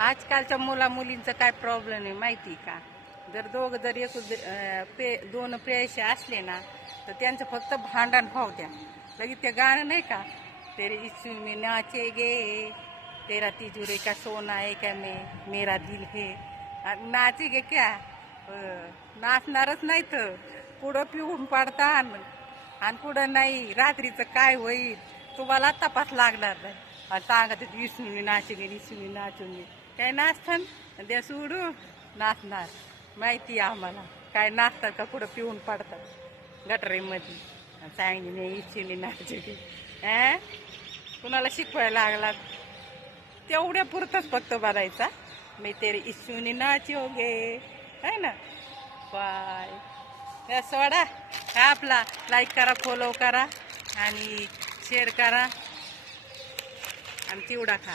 आजकालच्या मुलींचं काय प्रॉब्लेम आहे माहिती का? जर दोघं जर दोन प्रेयशी असले ना तर त्यांचं फक्त भांडण फावत्या. लगेच ते गाणं नाही का, तेरे इश्क में नाचे गे, तेरा तिजोरी का सोना आहे का मेरा दिल है, नाचे गे क्या? नाचणारच नाही तर पुढं पिऊन पडतान आणि पुढं नाही. रात्रीचं काय होईल तुम्हाला तपास लागणार नाही. आणि सांगत इसमी नाचेगे इसमी नाचून काय नाचतं द्या सोडून नाचणार. माहिती आम्हाला काय नाचतात का पुढं पिऊन पडतात गटरीमध्ये. सांगितली नाही इच्छिली नाचेगी. कुणाला शिकवायला लागलात तेवढ्या पुरतच फक्त बघायचा. मी तेरे इश्यूनी नाचोगे है ना. बाय. सोडा हा आपला लाईक करा, फॉलो करा आणि शेअर करा आणि चिवडा खा.